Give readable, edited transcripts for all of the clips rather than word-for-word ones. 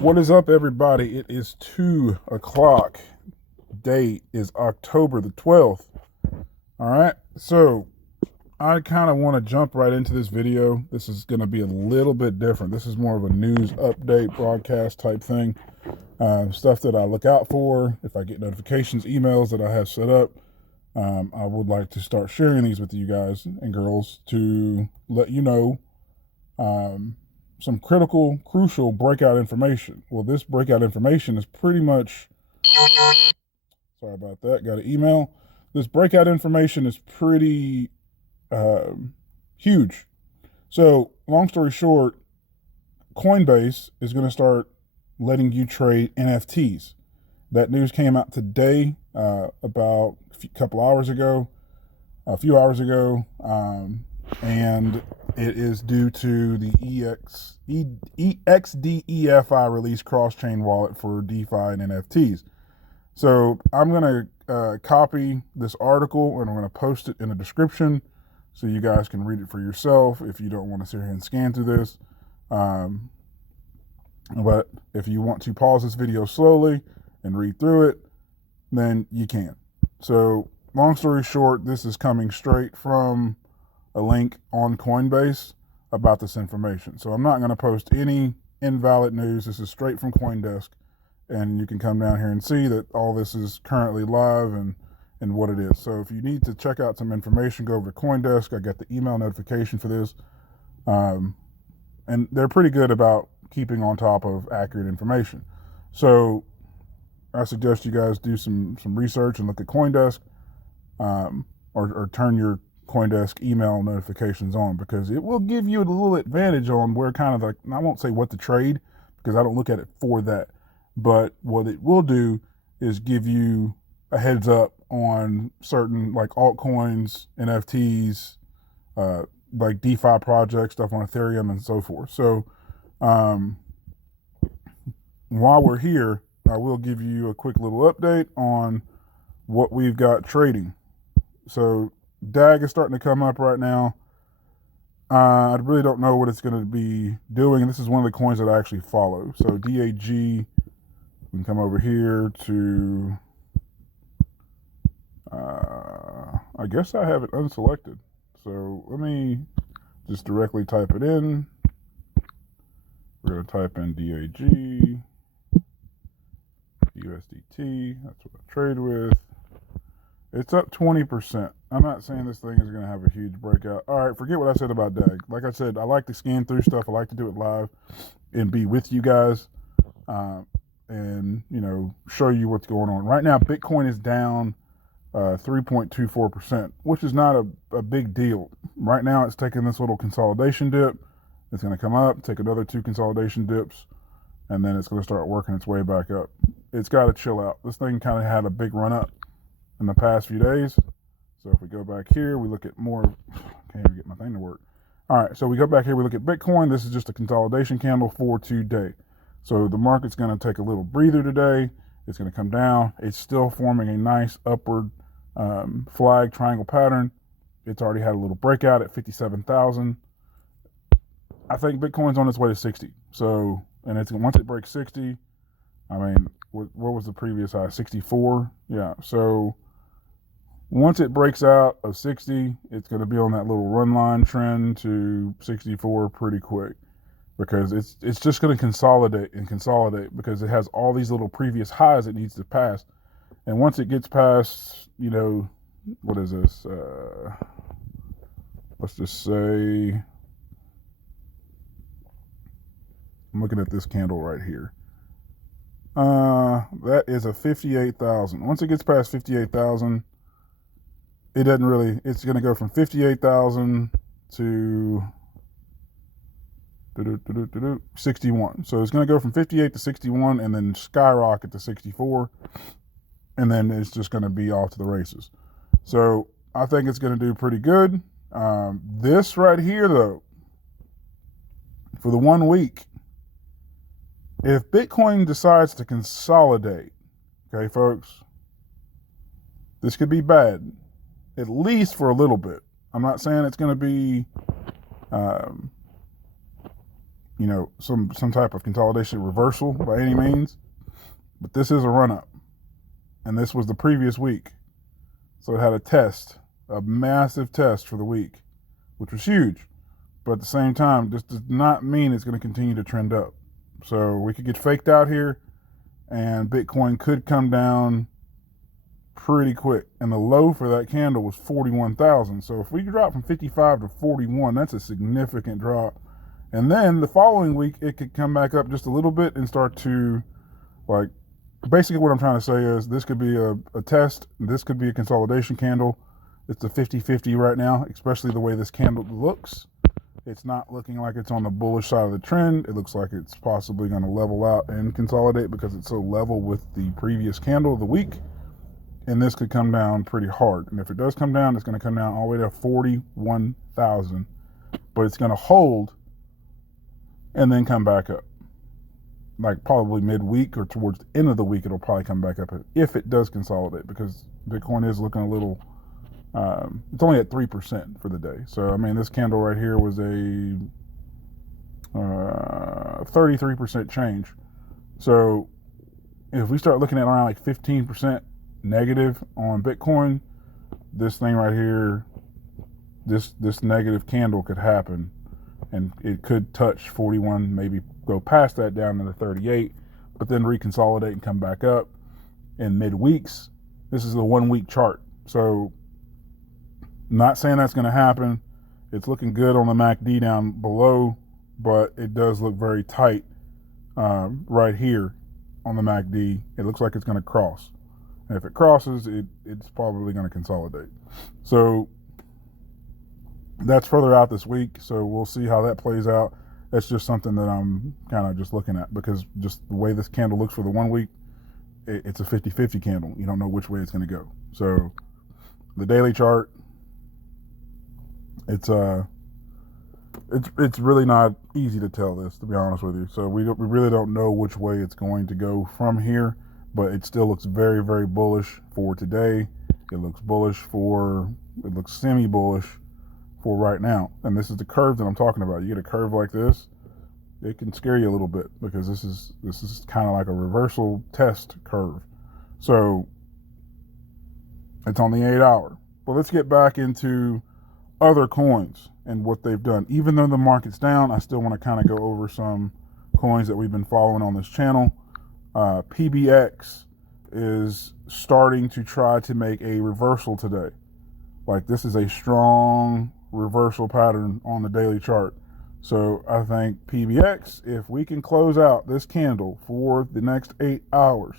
What is up, everybody? It is 2 o'clock. Date is October the 12th. All right, so I kind of want to jump right into this video. This is going to be a little bit different. This is more of a news update broadcast type thing. Stuff that I look out for. If I get notifications, emails that I have set up, I would like to start sharing these with you guys and girls to let you know some critical, crucial breakout information. Well, this breakout information is pretty much, sorry about that, got an email. This breakout information is pretty huge. So, long story short, Coinbase is going to start letting you trade NFTs. That news came out today, about a few hours ago, and it is due to the XDEFI release cross-chain wallet for DeFi and NFTs. So I'm going to copy this article and I'm going to post it in the description so you guys can read it for yourself if you don't want to sit here and scan through this. But if you want to pause this video slowly and read through it, then you can. So long story short, this is coming straight from a link on Coinbase about this information. So I'm not going to post any invalid news. This is straight from CoinDesk, and you can come down here and see that all this is currently live and what it is. So if you need to check out some information, go over to CoinDesk. I got the email notification for this, and they're pretty good about keeping on top of accurate information. So I suggest you guys do some research and look at CoinDesk, or turn your CoinDesk email notifications on, because it will give you a little advantage on where kind of like, I won't say what to trade because I don't look at it for that, but what it will do is give you a heads up on certain like altcoins, NFTs, like DeFi projects, stuff on Ethereum and so forth. So while we're here, I will give you a quick little update on what we've got trading. So DAG is starting to come up right now. I really don't know what it's going to be doing. And this is one of the coins that I actually follow. So DAG, we can come over here to, I guess I have it unselected. So let me just directly type it in. We're going to type in DAG, USDT. That's what I trade with. It's up 20%. I'm not saying this thing is going to have a huge breakout. All right, forget what I said about DAG. Like I said, I like to scan through stuff. I like to do it live and be with you guys, and, you know, show you what's going on. Right now, Bitcoin is down 3.24%, which is not a big deal. Right now, it's taking this little consolidation dip. It's going to come up, take another 2 consolidation dips, and then it's going to start working its way back up. It's got to chill out. This thing kind of had a big run up in the past few days. So if we go back here, we look at more, can't even get my thing to work. All right, so we go back here, we look at Bitcoin. This is just a consolidation candle for today. So the market's going to take a little breather today. It's going to come down. It's still forming a nice upward flag triangle pattern. It's already had a little breakout at 57,000. I think Bitcoin's on its way to 60. So, and it's once it breaks 60, I mean, what was the previous high? 64. Yeah. So once it breaks out of 60, it's going to be on that little run line trend to 64 pretty quick, because it's just going to consolidate because it has all these little previous highs it needs to pass. And once it gets past, you know, what is this? Let's just say, I'm looking at this candle right here. That is a 58,000. Once it gets past 58,000, it doesn't really, it's going to go from 58,000 to 61. So it's going to go from 58 to 61 and then skyrocket to 64. And then it's just going to be off to the races. So I think it's going to do pretty good. This right here, though, for the 1 week, if Bitcoin decides to consolidate, okay, folks, this could be bad, at least for a little bit. I'm not saying it's going to be some type of consolidation reversal by any means, but this is a run up, and this was the previous week, so it had a massive test for the week, which was huge. But at the same time, this does not mean it's going to continue to trend up. So we could get faked out here, and Bitcoin could come down pretty quick. And the low for that candle was 41,000. So if we drop from 55 to 41, that's a significant drop. And then the following week, it could come back up just a little bit and start to, like, basically what I'm trying to say is this could be a test. This could be a consolidation candle. It's a 50-50 right now, especially the way this candle looks. It's not looking like it's on the bullish side of the trend. It looks like it's possibly going to level out and consolidate because it's so level with the previous candle of the week. And this could come down pretty hard. And if it does come down, it's going to come down all the way to 41,000. But it's going to hold and then come back up. Like probably midweek or towards the end of the week, it'll probably come back up if it does consolidate, because Bitcoin is looking a little... it's only at 3% for the day. So, I mean, this candle right here was a 33% change. So, if we start looking at around like 15% negative on Bitcoin, this thing right here, this negative candle could happen, and it could touch 41, maybe go past that down to the 38, but then reconsolidate and come back up in midweeks. This is a 1 week chart. So, not saying that's going to happen. It's looking good on the MACD down below, but it does look very tight right here on the MACD. It looks like it's going to cross. And if it crosses, it's probably going to consolidate. So that's further out this week. So we'll see how that plays out. That's just something that I'm kind of just looking at, because just the way this candle looks for the 1 week, it's a 50-50 candle. You don't know which way it's going to go. So the daily chart, it's really not easy to tell this, to be honest with you. So we really don't know which way it's going to go from here, but it still looks very, very bullish for today. It looks semi-bullish for right now. And this is the curve that I'm talking about. You get a curve like this, it can scare you a little bit, because this is kind of like a reversal test curve. So it's on the 8 hour. But let's get back into other coins and what they've done. Even though the market's down, I still want to kind of go over some coins that we've been following on this channel. PBX is starting to try to make a reversal today. Like, this is a strong reversal pattern on the daily chart. So I think PBX, if we can close out this candle for the next 8 hours,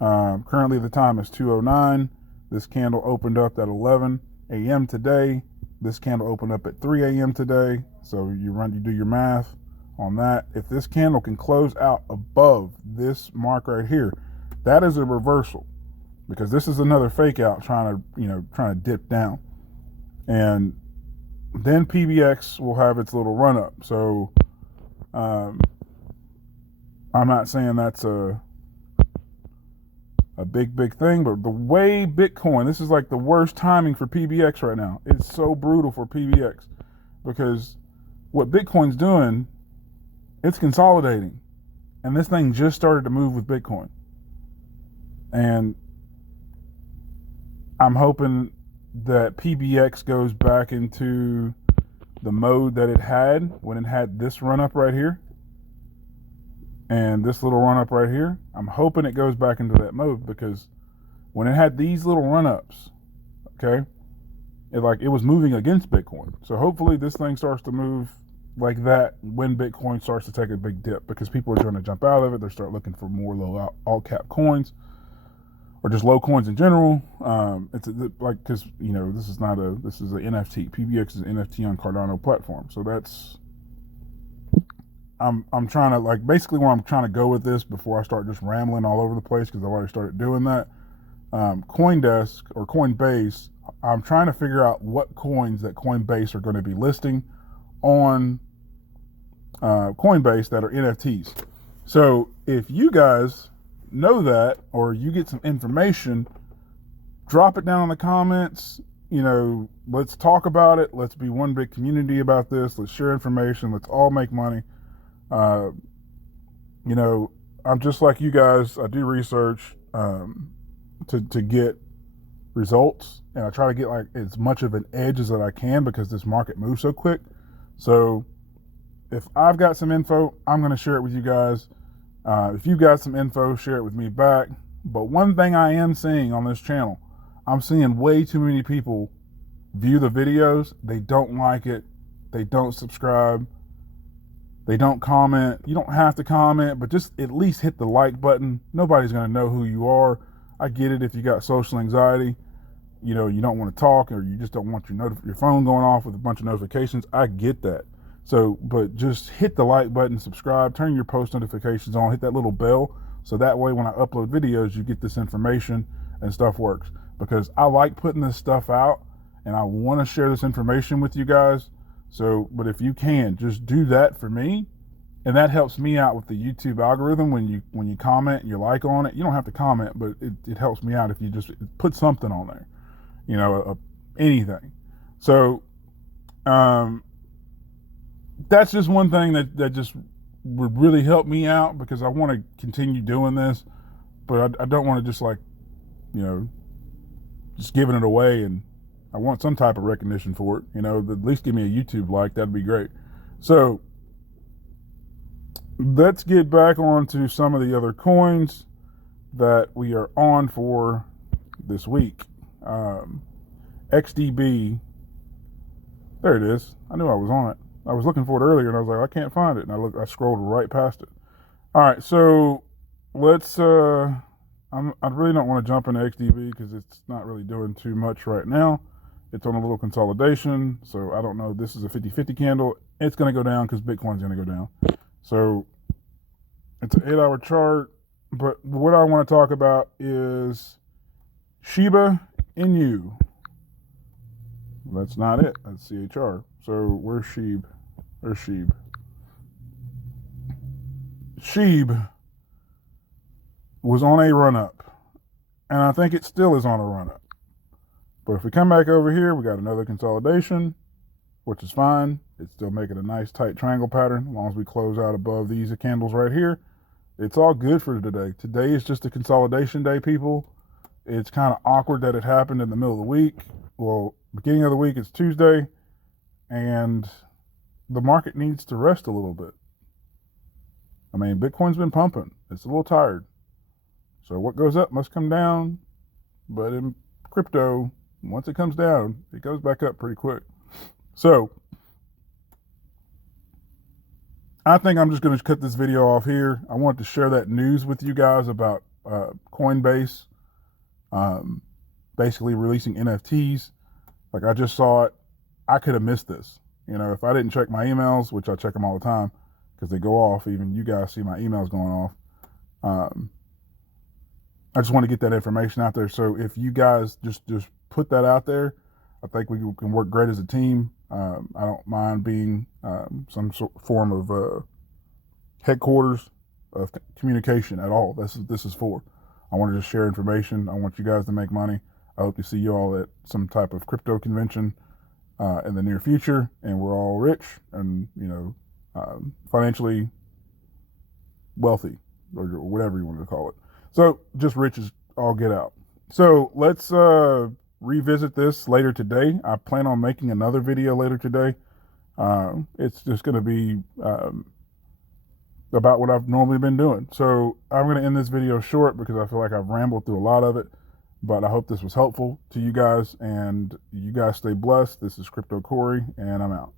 currently the time is 2:09. This candle opened up at 11 a.m. today. This candle opened up at 3 a.m. today. So you do your math on that. If this candle can close out above this mark right here, that is a reversal, because this is another fake out trying to dip down. And then PBX will have its little run up. So I'm not saying that's a big thing, but the way Bitcoin, this is like the worst timing for PBX right now. It's so brutal for PBX, because what Bitcoin's doing, it's consolidating, and this thing just started to move with Bitcoin. And I'm hoping that PBX goes back into the mode that it had when it had this run up right here and this little run up right here. I'm hoping it goes back into that mode, because when it had these little run ups, okay, it was moving against Bitcoin. So hopefully this thing starts to move like that when Bitcoin starts to take a big dip, because people are trying to jump out of it. They start looking for more low alt cap coins, or just low coins in general. Because this is an NFT. PBX is an NFT on Cardano platform. So that's, I'm trying to, basically where I'm trying to go with this before I start just rambling all over the place, because I've already started doing that. CoinDesk or Coinbase, I'm trying to figure out what coins that Coinbase are going to be listing on Coinbase that are NFTs. So if you guys know that, or you get some information, drop it down in the comments. Let's talk about it. Let's be one big community about this. Let's share information. Let's all make money. Uh, you know, I'm just like you guys. I do research to get results, and I try to get like as much of an edge as that I can because this market moves so quick. So if I've got some info, I'm going to share it with you guys. If you've got some info, share it with me back. But one thing I am seeing on this channel, I'm seeing way too many people view the videos. They don't like it. They don't subscribe. They don't comment. You don't have to comment, but just at least hit the like button. Nobody's going to know who you are. I get it if you got social anxiety, you know, you don't want to talk, or you just don't want your phone going off with a bunch of notifications. I get that. So, but just hit the like button, subscribe, turn your post notifications on, hit that little bell, so that way when I upload videos, you get this information and stuff works. Because I like putting this stuff out, and I want to share this information with you guys. So, but if you can, just do that for me, and that helps me out with the YouTube algorithm. When you comment and you like on it, you don't have to comment, but it helps me out if you just put something on there, you know, anything. So, that's just one thing that just would really help me out, because I want to continue doing this, but I don't want to just like, you know, just giving it away, and I want some type of recognition for it, you know, at least give me a YouTube like, that'd be great. So let's get back on to some of the other coins that we are on for this week. XDB, there it is. I knew I was on it. I was looking for it earlier, and I was like, I can't find it. And I scrolled right past it. All right, so let's, I really don't want to jump into XDB because it's not really doing too much right now. It's on a little consolidation, so I don't know. This is a 50-50 candle. It's going to go down because Bitcoin's going to go down. So it's an 8-hour chart. But what I want to talk about is Shiba Inu. That's not it. That's CHR. So where's Sheeb? There's Sheeb. Sheeb was on a run up, and I think it still is on a run up. But if we come back over here, we got another consolidation, which is fine. It's still making a nice tight triangle pattern. As long as we close out above these candles right here, it's all good for today. Today is just a consolidation day, people. It's kind of awkward that it happened in the middle of the week. Well, beginning of the week, it's Tuesday, and the market needs to rest a little bit. I mean, Bitcoin's been pumping. It's a little tired. So what goes up must come down. But in crypto, once it comes down, it goes back up pretty quick. So I think I'm just going to cut this video off here. I wanted to share that news with you guys about Coinbase basically releasing NFTs. Like, I just saw it. I could have missed this. You know, if I didn't check my emails, which I check them all the time because they go off. Even you guys see my emails going off. I just want to get that information out there. So if you guys just put that out there, I think we can work great as a team. I don't mind being some form of headquarters of communication at all. This is for. I want to just share information. I want you guys to make money. I hope to see you all at some type of crypto convention in the near future, and we're all rich and, you know, financially wealthy, or whatever you want to call it. So just rich as all get out. So let's revisit this later today. I plan on making another video later today. It's just going to be about what I've normally been doing. So I'm going to end this video short because I feel like I've rambled through a lot of it. But I hope this was helpful to you guys, and you guys stay blessed. This is Crypto Corey, and I'm out.